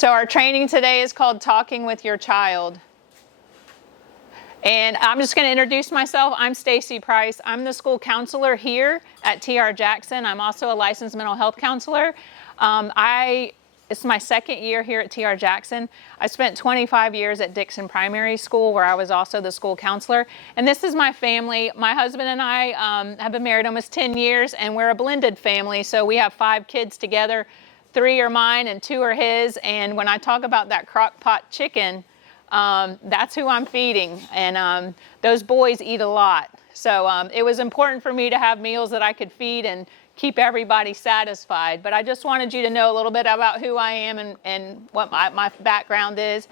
So our training today is called Talking with Your Child. And I'm just going to introduce myself. I'm Stacey Price. I'm the school counselor here at TR Jackson. I'm also a licensed mental health counselor. It's my second year here at TR Jackson. I spent 25 years at Dixon Primary School, where I was also the school counselor. And this is my family. My husband and I have been married almost 10 years, and we're a blended family. So we have 5 kids together. 3 are mine and 2 are his. And when I talk about that crock pot chicken, that's who I'm feeding. And those boys eat a lot. So it was important for me to have meals that I could feed and keep everybody satisfied. But I just wanted you to know a little bit about who I am and what my background is.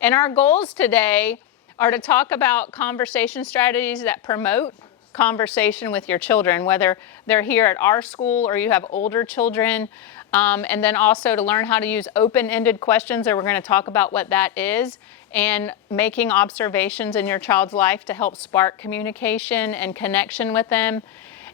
And our goals today are to talk about conversation strategies that promote conversation with your children, whether they're here at our school or you have older children. And then also to learn how to use open-ended questions, and we're going to talk about what that is, and making observations in your child's life to help spark communication and connection with them.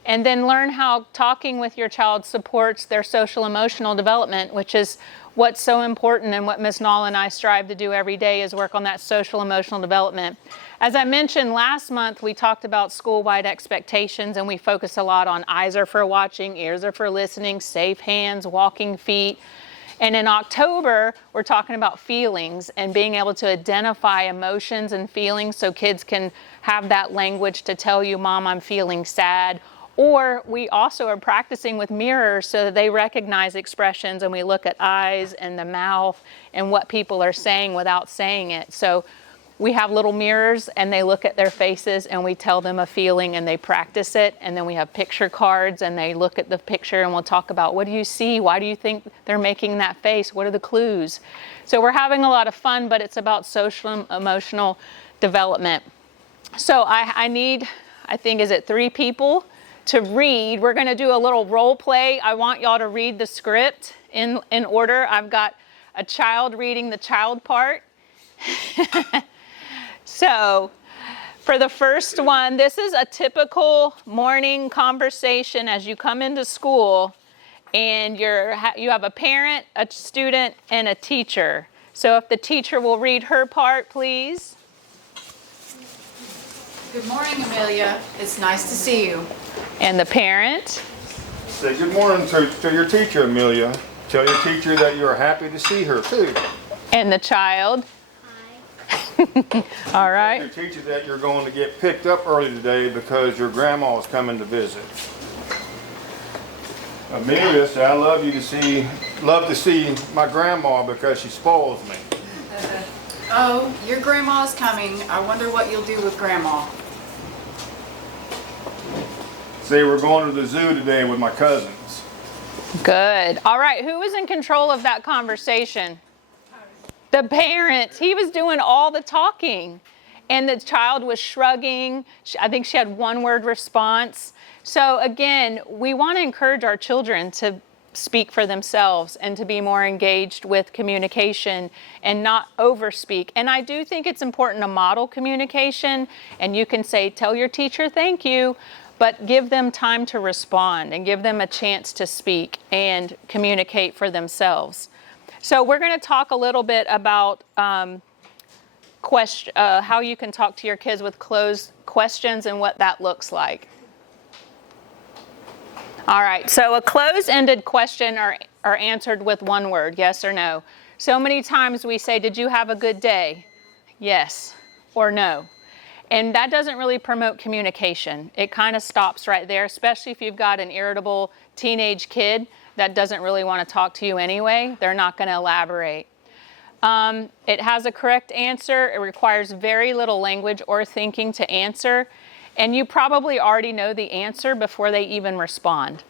And then learn how talking with your child supports their social emotional development, which is what's so important and what Ms. Nall and I strive to do every day, is work on that social emotional development. As I mentioned last month, we talked about school-wide expectations, and we focus a lot on eyes are for watching, ears are for listening, safe hands, walking feet. And in October, we're talking about feelings and being able to identify emotions and feelings so kids can have that language to tell you, Mom, I'm feeling sad. Or we also are practicing with mirrors so that they recognize expressions, and we look at eyes and the mouth and what people are saying without saying it. So we have little mirrors, and they look at their faces, and we tell them a feeling, and they practice it. And then we have picture cards, and they look at the picture, and we'll talk about, what do you see? Why do you think they're making that face? What are the clues? So we're having a lot of fun, but it's about social emotional development. So I think, is it 3 people to read? We're going to do a little role play. I want y'all to read the script in order. I've got a child reading the child part. So for the first one, this is a typical morning conversation as you come into school, and you have a parent, a student, and a teacher. So if the teacher will read her part, please. Good morning, Amelia. It's nice to see you. And the parent. Say good morning to your teacher, Amelia. Tell your teacher that you're happy to see her, too. And the child. Hi. All right. Tell your teacher that you're going to get picked up early today because your grandma is coming to visit. Amelia said, I love to see my grandma because she spoils me. Oh, your grandma's coming. I wonder what you'll do with grandma. Say we're going to the zoo today with my cousins. Good. All right. Who was in control of that conversation? The parent. He was doing all the talking. And the child was shrugging. I think she had one-word response. So again, we want to encourage our children to speak for themselves and to be more engaged with communication and not overspeak. And I do think it's important to model communication. And you can say, tell your teacher thank you, but give them time to respond and give them a chance to speak and communicate for themselves. So we're going to talk a little bit about how you can talk to your kids with closed questions and what that looks like. All right, so a closed-ended question are answered with one word, yes or no. So many times we say, did you have a good day? Yes or no. And that doesn't really promote communication. It kind of stops right there, especially if you've got an irritable teenage kid that doesn't really want to talk to you anyway. They're not going to elaborate. It has a correct answer. It requires very little language or thinking to answer. And you probably already know the answer before they even respond.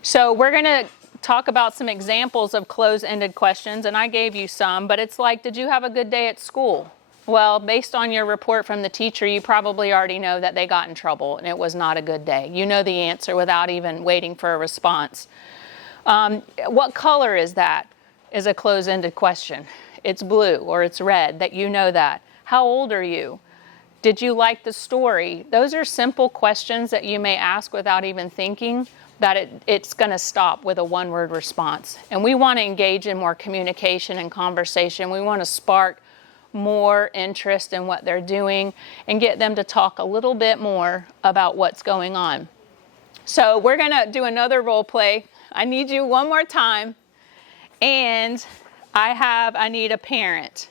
So we're going to talk about some examples of closed-ended questions, and I gave you some, but it's like, did you have a good day at school? Well, based on your report from the teacher, you probably already know that they got in trouble and it was not a good day. You know the answer without even waiting for a response. What color is that? Is a closed-ended question. It's blue or it's red, that you know that. How old are you? Did you like the story? Those are simple questions that you may ask without even thinking that it's going to stop with a one-word response. And we want to engage in more communication and conversation. We want to spark more interest in what they're doing and get them to talk a little bit more about what's going on. So we're going to do another role play. I need you one more time. And I need a parent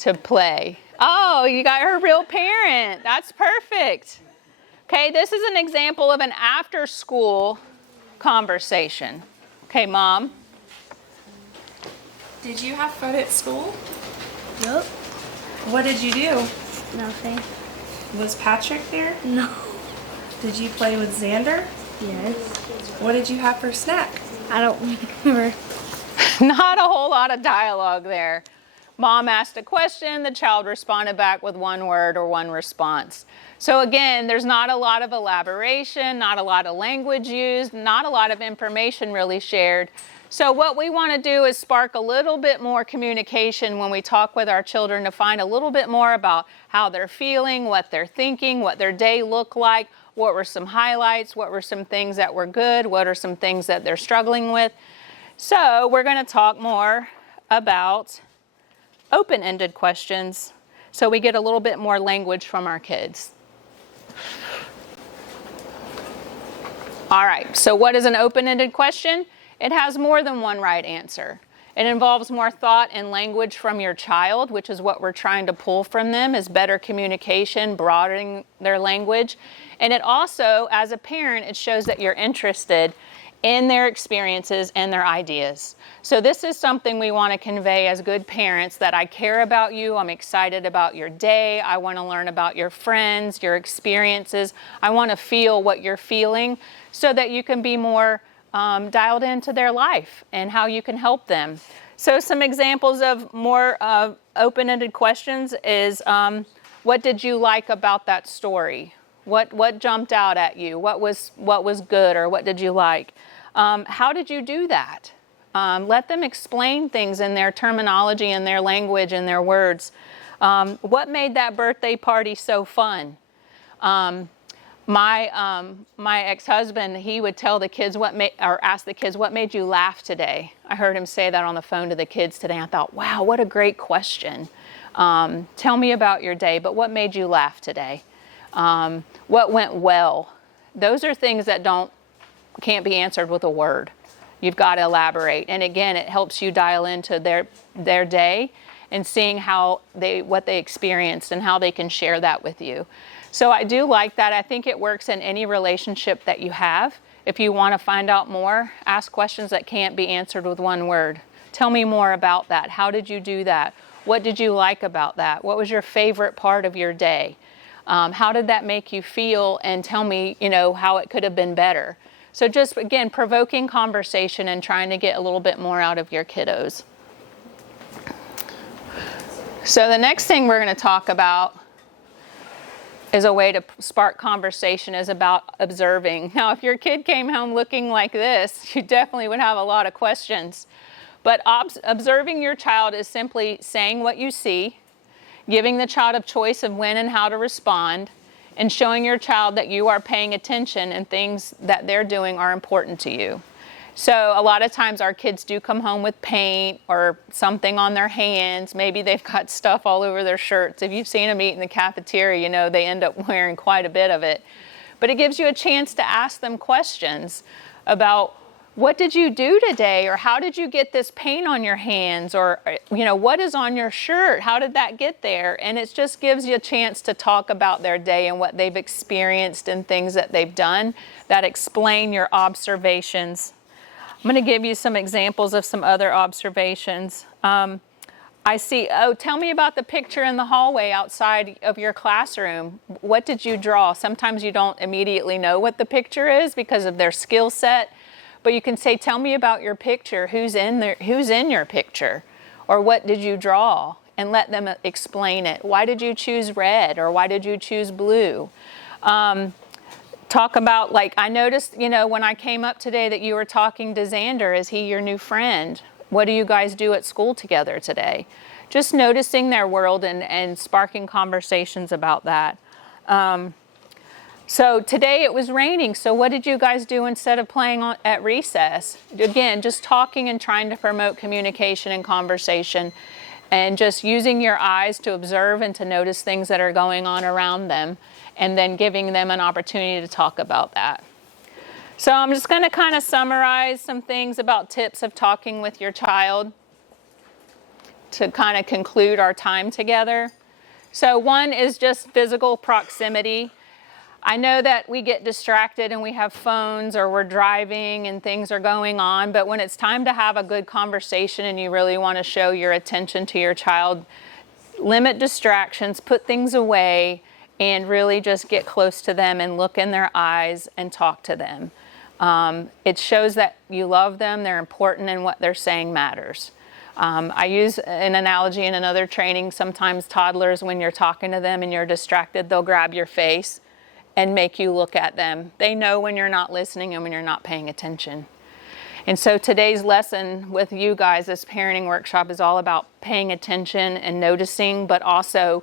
to play. Oh, you got her real parent. That's perfect. Okay, this is an example of an after-school conversation. Okay, Mom. Did you have fun at school? Nope. What did you do? Nothing. Was Patrick there? No. Did you play with Xander? Yes. What did you have for snack? I don't remember. Not a whole lot of dialogue there. Mom asked a question, the child responded back with one word or one response. So again, there's not a lot of elaboration, not a lot of language used, not a lot of information really shared. So what we want to do is spark a little bit more communication when we talk with our children to find a little bit more about how they're feeling, what they're thinking, what their day looked like, what were some highlights, what were some things that were good, what are some things that they're struggling with. So we're going to talk more about open-ended questions so we get a little bit more language from our kids. All right, so what is an open-ended question? It has more than one right answer. It involves more thought and language from your child, which is what we're trying to pull from them, is better communication, broadening their language. And it also, as a parent, it shows that you're interested in their experiences and their ideas. So this is something we want to convey as good parents, that I care about you, I'm excited about your day, I want to learn about your friends, your experiences, I want to feel what you're feeling so that you can be more dialed into their life and how you can help them. So some examples of more open-ended questions is, what did you like about that story? What jumped out at you? What was good, or what did you like? How did you do that? Let them explain things in their terminology and their language and their words. What made that birthday party so fun? My ex-husband, he would tell the kids ask the kids, what made you laugh today? I heard him say that on the phone to the kids today. I thought, wow, what a great question. Tell me about your day, but what made you laugh today? What went well? Those are things that can't be answered with a word. You've got to elaborate. And again, it helps you dial into their day and seeing what they experienced and how they can share that with you. So I do like that. I think it works in any relationship that you have. If you want to find out more, ask questions that can't be answered with one word. Tell me more about that. How did you do that? What did you like about that? What was your favorite part of your day? How did that make you feel? And tell me, how it could have been better. So just, again, provoking conversation and trying to get a little bit more out of your kiddos. So the next thing we're going to talk about is a way to spark conversation is about observing. Now, if your kid came home looking like this, you definitely would have a lot of questions. But observing your child is simply saying what you see, giving the child a choice of when and how to respond, and showing your child that you are paying attention and things that they're doing are important to you. So a lot of times our kids do come home with paint or something on their hands. Maybe they've got stuff all over their shirts. If you've seen them eat in the cafeteria, they end up wearing quite a bit of it. But it gives you a chance to ask them questions about, what did you do today? Or how did you get this paint on your hands? Or, what is on your shirt? How did that get there? And it just gives you a chance to talk about their day and what they've experienced and things that they've done that explain your observations. I'm going to give you some examples of some other observations. I see, tell me about the picture in the hallway outside of your classroom. What did you draw? Sometimes you don't immediately know what the picture is because of their skill set, but you can say, tell me about your picture. Who's in your picture? Or what did you draw? And let them explain it. Why did you choose red? Or why did you choose blue? Talk about, I noticed, when I came up today that you were talking to Xander. Is he your new friend? What do you guys do at school together today? just noticing their world and sparking conversations about that. So today it was raining, so what did you guys do instead of playing at recess? Again, just talking and trying to promote communication and conversation, and just using your eyes to observe and to notice things that are going on around them, and then giving them an opportunity to talk about that. So I'm just going to kind of summarize some things about tips of talking with your child to kind of conclude our time together. So one is just physical proximity. I know that we get distracted and we have phones or we're driving and things are going on, but when it's time to have a good conversation and you really want to show your attention to your child, limit distractions, put things away, and really just get close to them and look in their eyes and talk to them. It shows that you love them, they're important, and what they're saying matters. I use an analogy in another training. Sometimes toddlers, when you're talking to them and you're distracted, they'll grab your face and make you look at them. They know when you're not listening and when you're not paying attention. And so today's lesson with you guys, this parenting workshop, is all about paying attention and noticing, but also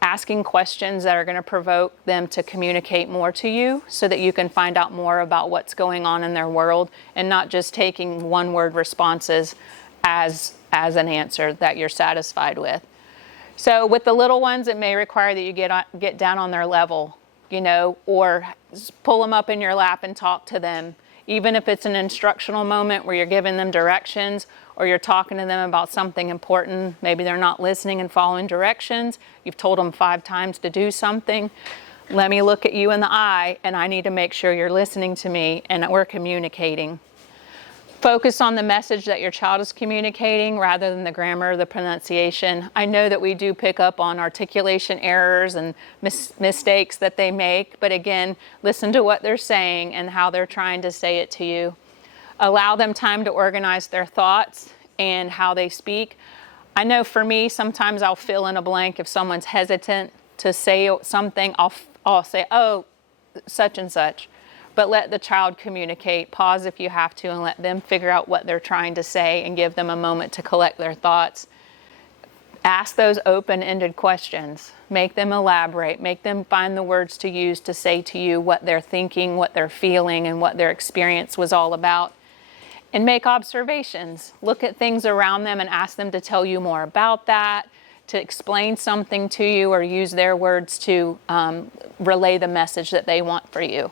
asking questions that are going to provoke them to communicate more to you so that you can find out more about what's going on in their world, and not just taking one-word responses as an answer that you're satisfied with. So with the little ones, it may require that you get down on their level, or pull them up in your lap and talk to them. Even if it's an instructional moment where you're giving them directions or you're talking to them about something important, maybe they're not listening and following directions. You've told them 5 times to do something. Let me look at you in the eye, and I need to make sure you're listening to me and that we're communicating. Focus on the message that your child is communicating rather than the grammar or the pronunciation. I know that we do pick up on articulation errors and mistakes that they make, but again, listen to what they're saying and how they're trying to say it to you. Allow them time to organize their thoughts and how they speak. I know for me, sometimes I'll fill in a blank. If someone's hesitant to say something, I'll say, oh, such and such. But let the child communicate. Pause if you have to and let them figure out what they're trying to say and give them a moment to collect their thoughts. Ask those open-ended questions. Make them elaborate. Make them find the words to use to say to you what they're thinking, what they're feeling, and what their experience was all about. And make observations. Look at things around them and ask them to tell you more about that, to explain something to you, or use their words to relay the message that they want for you.